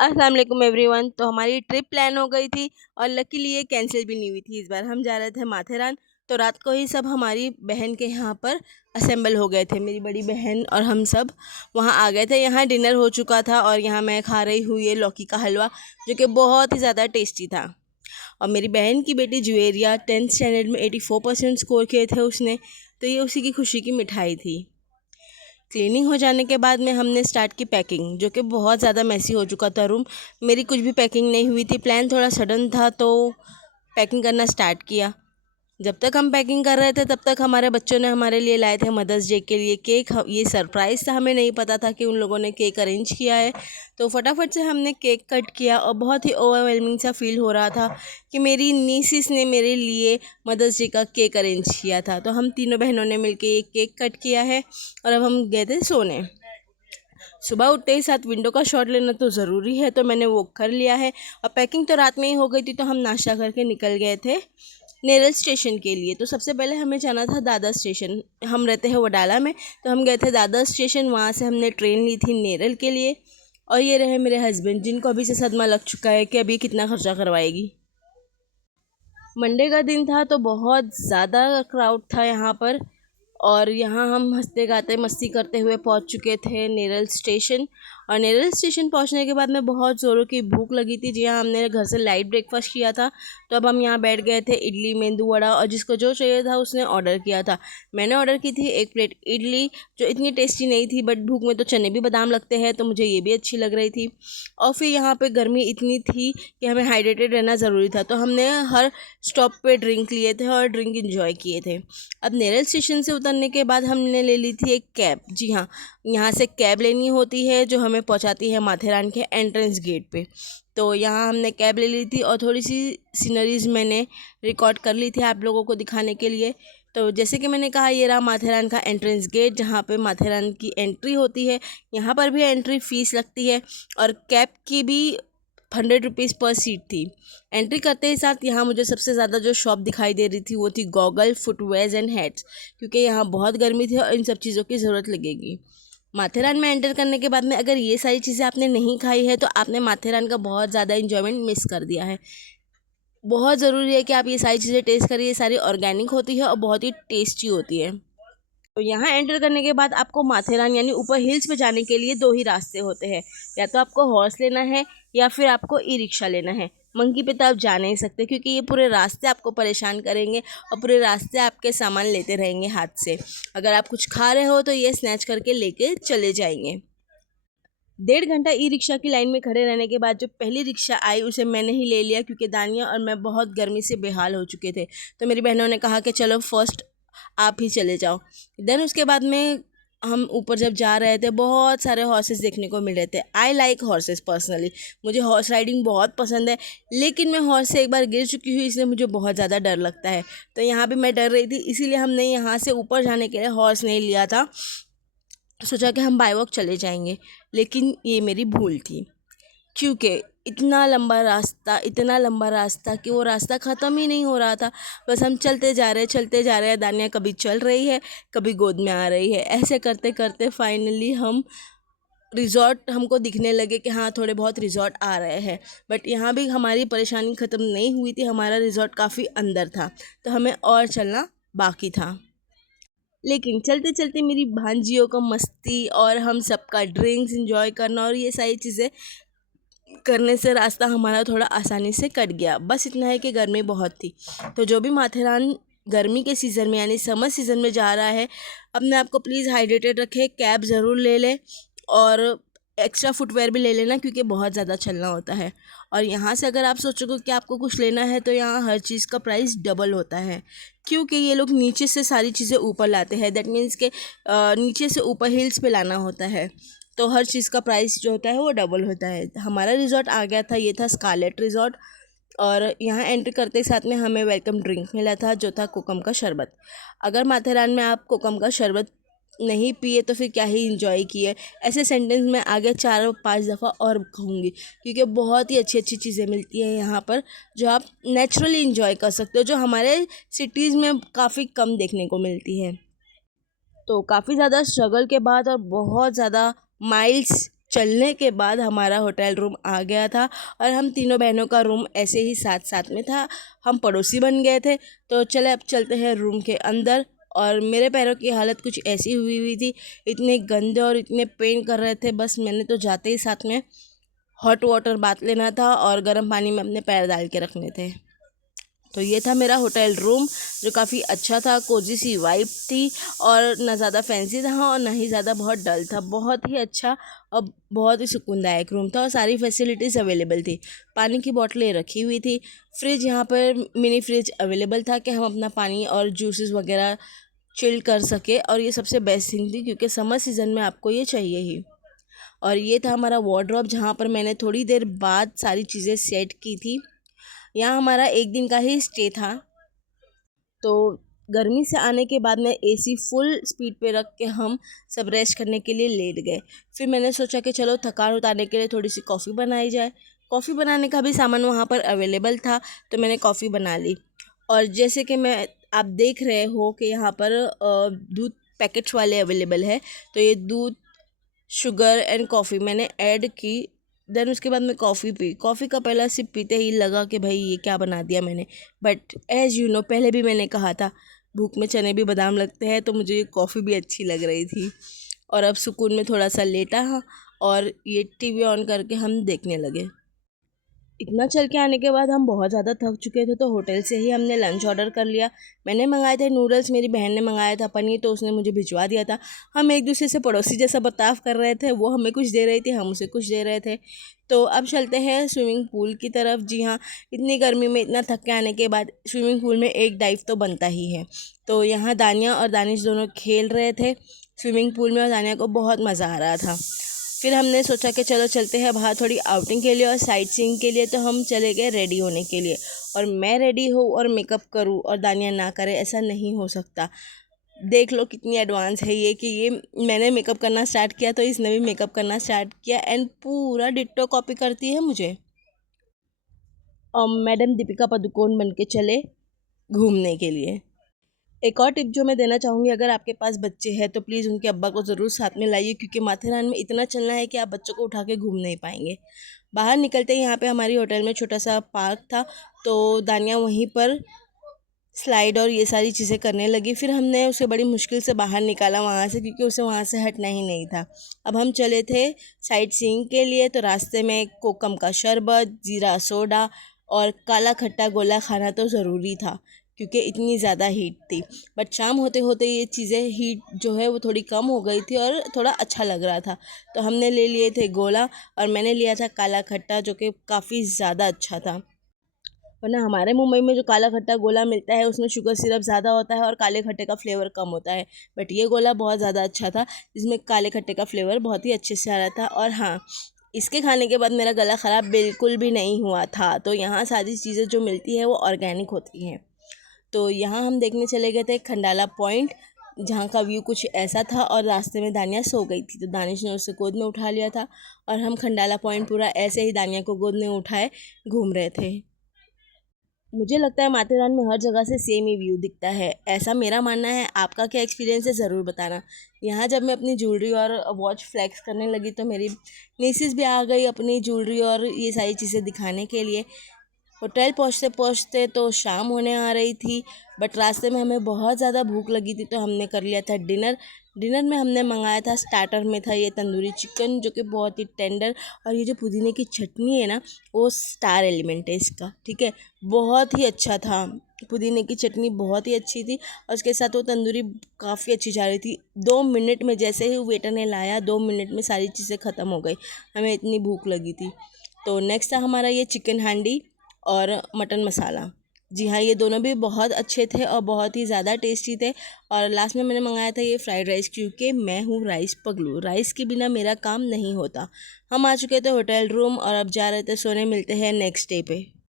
अस्सलाम वालेकुम एवरीवन। तो हमारी ट्रिप प्लान हो गई थी और लकीली ये कैंसिल भी नहीं हुई थी। इस बार हम जा रहे थे माथेरान। तो रात को ही सब हमारी बहन के यहाँ पर असेंबल हो गए थे। मेरी बड़ी बहन और हम सब वहाँ आ गए थे। यहाँ डिनर हो चुका था और यहाँ मैं खा रही हूँ ये लौकी का हलवा, जो कि बहुत ही ज़्यादा टेस्टी था। और मेरी बहन की बेटी जुवेरिया 10th स्टैंडर्ड में 84% स्कोर किए थे उसने, तो ये उसी की खुशी की मिठाई थी। क्लीनिंग हो जाने के बाद में हमने स्टार्ट की पैकिंग, जो कि बहुत ज़्यादा मैसी हो चुका था रूम। मेरी कुछ भी पैकिंग नहीं हुई थी, प्लान थोड़ा सडन था तो पैकिंग करना स्टार्ट किया। जब तक हम पैकिंग कर रहे थे तब तक हमारे बच्चों ने हमारे लिए लाए थे मदर्स डे के लिए केक। ये सरप्राइज़ था, हमें नहीं पता था कि उन लोगों ने केक अरेंज किया है। तो फटाफट से हमने केक कट किया और बहुत ही ओवरवेलमिंग सा फील हो रहा था कि मेरी नीसिस ने मेरे लिए मदर्स डे का केक अरेंज किया था। तो हम तीनों बहनों ने मिलकर ये केक कट किया है और अब हम गए थे सोने। सुबह उठते ही साथ विंडो का शॉट लेना तो ज़रूरी है, तो मैंने वो कर लिया है। और पैकिंग तो रात में ही हो गई थी, तो हम नाश्ता करके निकल गए थे नेरल स्टेशन के लिए। तो सबसे पहले हमें जाना था दादर स्टेशन। हम रहते हैं वडाला में, तो हम गए थे दादर स्टेशन। वहाँ से हमने ट्रेन ली थी नेरल के लिए। और ये रहे मेरे हस्बैंड, जिनको अभी से सदमा लग चुका है कि अभी कितना खर्चा करवाएगी। मंडे का दिन था तो बहुत ज़्यादा क्राउड था यहाँ पर। और यहाँ हम हंसते गाते मस्ती करते हुए पहुँच चुके थे नेरल स्टेशन। और नेरल स्टेशन पहुँचने के बाद में बहुत ज़ोरों की भूख लगी थी। जी हाँ, हमने घर से लाइट ब्रेकफास्ट किया था, तो अब हम यहाँ बैठ गए थे। इडली, मेंदू वड़ा और जिसको जो चाहिए था उसने ऑर्डर किया था। मैंने ऑर्डर की थी 1 प्लेट इडली, जो इतनी टेस्टी नहीं थी, बट भूख में तो चने भी बादाम लगते हैं, तो मुझे ये भी अच्छी लग रही थी। और फिर यहाँ पे गर्मी इतनी थी कि हमें हाइड्रेटेड रहना ज़रूरी था, तो हमने हर स्टॉप पे ड्रिंक लिए थे और ड्रिंक इंजॉय किए थे। अब नेरल स्टेशन से उतरने के बाद हमने ले ली थी एक कैब। जी हाँ, यहाँ से कैब लेनी होती है जो हमें पहुँचाती है माथेरान के एंट्रेंस गेट पे। तो यहाँ हमने कैब ले ली थी और थोड़ी सी सीनरीज़ मैंने रिकॉर्ड कर ली थी आप लोगों को दिखाने के लिए। तो जैसे कि मैंने कहा, ये रहा माथेरान का एंट्रेंस गेट, जहाँ पे माथेरान की एंट्री होती है। यहाँ पर भी एंट्री फ़ीस लगती है और कैब की भी 100 रुपीज़ पर सीट थी। एंट्री करते ही साथ यहाँ मुझे सबसे ज़्यादा जो शॉप दिखाई दे रही थी वो थी गॉगल, फुटवेयर्स एंड हैट्स, क्योंकि यहाँ बहुत गर्मी थी और इन सब चीज़ों की ज़रूरत लगेगी। माथेरान में एंटर करने के बाद में अगर ये सारी चीज़ें आपने नहीं खाई है तो आपने माथेरान का बहुत ज़्यादा इन्जॉयमेंट मिस कर दिया है। बहुत ज़रूरी है कि आप ये सारी चीज़ें टेस्ट करिए। ये सारी ऑर्गेनिक होती है और बहुत ही टेस्टी होती है। तो यहाँ एंटर करने के बाद आपको माथेरान यानी ऊपर हिल्स पे जाने के लिए दो ही रास्ते होते हैं। या तो आपको हॉर्स लेना है या फिर आपको ई रिक्शा लेना है। मंकी पे तो आप जा नहीं सकते, क्योंकि ये पूरे रास्ते आपको परेशान करेंगे और पूरे रास्ते आपके सामान लेते रहेंगे हाथ से। अगर आप कुछ खा रहे हो तो ये स्नैच करके लेके चले जाएंगे। 1.5 घंटा ई रिक्शा की लाइन में खड़े रहने के बाद जो पहली रिक्शा आई उसे मैंने ही ले लिया, क्योंकि दानिया और मैं बहुत गर्मी से बेहाल हो चुके थे। तो मेरी बहनों ने कहा कि चलो फर्स्ट आप ही चले जाओ। देन उसके बाद में हम ऊपर जब जा रहे थे बहुत सारे हॉर्सेस देखने को मिल रहे थे। आई लाइक हॉर्सेस पर्सनली, मुझे हॉर्स राइडिंग बहुत पसंद है। लेकिन मैं हॉर्स से एक बार गिर चुकी हूँ, इसलिए मुझे बहुत ज़्यादा डर लगता है। तो यहाँ भी मैं डर रही थी, इसीलिए हमने यहाँ से ऊपर जाने के लिए हॉर्स नहीं लिया था। सोचा कि हम बाय वॉक चले जाएंगे, लेकिन ये मेरी भूल थी, क्योंकि इतना लंबा रास्ता कि वो रास्ता ख़त्म ही नहीं हो रहा था। बस हम चलते जा रहे हैं। दानिया कभी चल रही है, कभी गोद में आ रही है। ऐसे करते करते फाइनली हम रिज़ॉर्ट हमको दिखने लगे कि हाँ थोड़े बहुत रिज़ॉर्ट आ रहे हैं। बट यहाँ भी हमारी परेशानी ख़त्म नहीं हुई थी, हमारा रिज़ॉर्ट काफ़ी अंदर था, तो हमें और चलना बाकी था। लेकिन चलते चलते मेरी भांजियों का मस्ती और हम सबका ड्रिंक्स एंजॉय करना और ये सारी चीज़ें करने से रास्ता हमारा थोड़ा आसानी से कट गया। बस इतना है कि गर्मी बहुत थी। तो जो भी माथेरान गर्मी के सीज़न में यानी समर सीज़न में जा रहा है, अपने आप को प्लीज़ हाइड्रेटेड रखे, कैब ज़रूर ले ले और एक्स्ट्रा फुटवेयर भी ले लेना, क्योंकि बहुत ज़्यादा चलना होता है। और यहाँ से अगर आप सोचोगे कि आपको कुछ लेना है तो यहाँ हर चीज़ का प्राइस डबल होता है, क्योंकि ये लोग नीचे से सारी चीज़ें ऊपर लाते हैं। दैट मीन्स के नीचे से ऊपर हिल्स पे लाना होता है, तो हर चीज़ का प्राइस जो होता है वो डबल होता है। हमारा रिज़ॉर्ट आ गया था, ये था स्कारलेट रिज़ॉर्ट। और यहाँ एंट्री करते ही साथ में हमें वेलकम ड्रिंक मिला था, जो था कोकम का शरबत। अगर माथेरान में आप कोकम का शरबत नहीं पिए तो फिर क्या ही इंजॉय किए। ऐसे सेंटेंस मैं आगे 4-5 दफ़ा और कहूँगी, क्योंकि बहुत ही अच्छी अच्छी चीज़ें मिलती हैं यहाँ पर, जो आप नेचुरली इंजॉय कर सकते हो, जो हमारे सिटीज़ में काफ़ी कम देखने को मिलती है। तो काफ़ी ज़्यादा स्ट्रगल के बाद और बहुत ज़्यादा माइल्स चलने के बाद हमारा होटल रूम आ गया था और हम तीनों बहनों का रूम ऐसे ही साथ साथ में था। हम पड़ोसी बन गए थे। तो चले अब चलते हैं रूम के अंदर। और मेरे पैरों की हालत कुछ ऐसी हुई थी, इतने गंदे और इतने पेन कर रहे थे। बस मैंने तो जाते ही साथ में हॉट वाटर बाथ लेना था और गर्म पानी में अपने पैर डाल के रखने थे। तो ये था मेरा होटल रूम, जो काफ़ी अच्छा था, कोजी सी वाइब थी और ना ज़्यादा फैंसी था और ना ही ज़्यादा बहुत डल था। बहुत ही अच्छा और बहुत ही सुकूनदायक रूम था और सारी फैसिलिटीज़ अवेलेबल थी। पानी की बोतलें रखी हुई थी, फ्रिज यहाँ पर मिनी फ्रिज अवेलेबल था कि हम अपना पानी और जूसेस वगैरह चिल कर सके। और ये सबसे बेस्ट थिंग थी क्योंकि समर सीज़न में आपको ये चाहिए ही। और ये था हमारा वार्डरोब, जहाँ पर मैंने थोड़ी देर बाद सारी चीज़ें सेट की थी। यहाँ हमारा एक दिन का ही स्टे था। तो गर्मी से आने के बाद में एसी फुल स्पीड पे रख के हम सब रेस्ट करने के लिए लेट गए। फिर मैंने सोचा कि चलो थकान उतारने के लिए थोड़ी सी कॉफ़ी बनाई जाए। कॉफ़ी बनाने का भी सामान वहाँ पर अवेलेबल था, तो मैंने कॉफ़ी बना ली। और जैसे कि आप देख रहे हो कि यहाँ पर दूध पैकेट्स वाले अवेलेबल है। तो ये दूध, शुगर एंड कॉफ़ी मैंने ऐड की। देन उसके बाद मैं कॉफ़ी पी। कॉफ़ी का पहला सिप पीते ही लगा कि भाई ये क्या बना दिया मैंने। बट एज़ यू नो, पहले भी मैंने कहा था भूख में चने भी बादाम लगते हैं, तो मुझे ये कॉफ़ी भी अच्छी लग रही थी। और अब सुकून में थोड़ा सा लेटा हाँ, और ये टीवी ऑन करके हम देखने लगे। इतना चल के आने के बाद हम बहुत ज़्यादा थक चुके थे, तो होटल से ही हमने लंच ऑर्डर कर लिया। मैंने मंगाए थे नूडल्स, मेरी बहन ने मंगाया था पनीर, तो उसने मुझे भिजवा दिया था। हम एक दूसरे से पड़ोसी जैसा बर्ताव कर रहे थे, वो हमें कुछ दे रही थी, हम उसे कुछ दे रहे थे। तो अब चलते हैं स्विमिंग पूल की तरफ। जी हाँ, इतनी गर्मी में इतना थक के आने के बाद स्विमिंग पूल में एक डाइव तो बनता ही है। तो यहाँ दानिया और दानिश दोनों खेल रहे थे स्विमिंग पूल में और दानिया को बहुत मज़ा आ रहा था। फिर हमने सोचा कि चलो चलते हैं बाहर थोड़ी आउटिंग के लिए और साइट सीइंग के लिए। तो हम चले गए रेडी होने के लिए। और मैं रेडी हूँ और मेकअप करूँ और दानिया ना करे, ऐसा नहीं हो सकता। देख लो कितनी एडवांस है ये, कि ये मैंने मेकअप करना स्टार्ट किया तो इसने भी मेकअप करना स्टार्ट किया एंड पूरा डिट्टो कॉपी करती है मुझे। और मैडम दीपिका पादुकोण बन के चले घूमने के लिए। एक और टिप जो मैं देना चाहूँगी, अगर आपके पास बच्चे हैं तो प्लीज़ उनके अब्बा को ज़रूर साथ में लाइए, क्योंकि माथेरान में इतना चलना है कि आप बच्चों को उठा के घूम नहीं पाएंगे। बाहर निकलते ही यहाँ पे हमारी होटल में छोटा सा पार्क था, तो दानिया वहीं पर स्लाइड और ये सारी चीज़ें करने लगी। फिर हमने उसे बड़ी मुश्किल से बाहर निकाला वहाँ से, क्योंकि उसे वहाँ से हटना ही नहीं था। अब हम चले थे साइट सीइंग के लिए, तो रास्ते में कोकम का शरबत, ज़ीरा सोडा और काला खट्टा गोला खाना तो ज़रूरी था, क्योंकि इतनी ज़्यादा हीट थी। बट शाम होते होते ये चीज़ें, हीट जो है वो थोड़ी कम हो गई थी और थोड़ा अच्छा लग रहा था। तो हमने ले लिए थे गोला और मैंने लिया था काला खट्टा, जो कि काफ़ी ज़्यादा अच्छा था। वरना हमारे मुंबई में जो काला खट्टा गोला मिलता है उसमें शुगर सिरप ज़्यादा होता है और काले खट्टे का फ्लेवर कम होता है। बट ये गोला बहुत ज़्यादा अच्छा था, जिसमें काले खट्टे का फ्लेवर बहुत ही अच्छे से आ रहा था। और हाँ, इसके खाने के बाद मेरा गला ख़राब बिल्कुल भी नहीं हुआ था। तो यहाँ सारी चीज़ें जो मिलती हैं वो ऑर्गेनिक होती हैं। तो यहाँ हम देखने चले गए थे खंडाला पॉइंट, जहाँ का व्यू कुछ ऐसा था। और रास्ते में दानिया सो गई थी, तो दानिश ने उसे गोद में उठा लिया था और हम खंडाला पॉइंट पूरा ऐसे ही दानिया को गोद में उठाए घूम रहे थे। मुझे लगता है माथेरान में हर जगह से सेम ही व्यू दिखता है, ऐसा मेरा मानना है। आपका क्या एक्सपीरियंस है ज़रूर बताना। यहाँ जब मैं अपनी ज्वेलरी और वॉच फ्लैक्स करने लगी, तो मेरी निसिस भी आ गई अपनी ज्वेलरी और ये सारी चीज़ें दिखाने के लिए। होटल पहुँचते पहुँचते तो शाम होने आ रही थी, बट रास्ते में हमें बहुत ज़्यादा भूख लगी थी, तो हमने कर लिया था डिनर। डिनर में हमने मंगाया था, स्टार्टर में था ये तंदूरी चिकन, जो कि बहुत ही टेंडर। और ये जो पुदीने की चटनी है ना, वो स्टार एलिमेंट है इसका, ठीक है। बहुत ही अच्छा था, पुदीने की चटनी बहुत ही अच्छी थी और उसके साथ वो तंदूरी काफ़ी अच्छी जा रही थी। 2 मिनट में, जैसे ही वेटर ने लाया, 2 मिनट में सारी चीज़ें ख़त्म हो गई, हमें इतनी भूख लगी थी। तो नेक्स्ट था हमारा ये चिकन हांडी और मटन मसाला। जी हाँ, ये दोनों भी बहुत अच्छे थे और बहुत ही ज़्यादा टेस्टी थे। और लास्ट में मैंने मंगाया था ये फ्राइड राइस, क्योंकि मैं हूँ राइस पगलू, राइस के बिना मेरा काम नहीं होता। हम आ चुके थे होटल रूम और अब जा रहे थे सोने। मिलते हैं नेक्स्ट डे पे।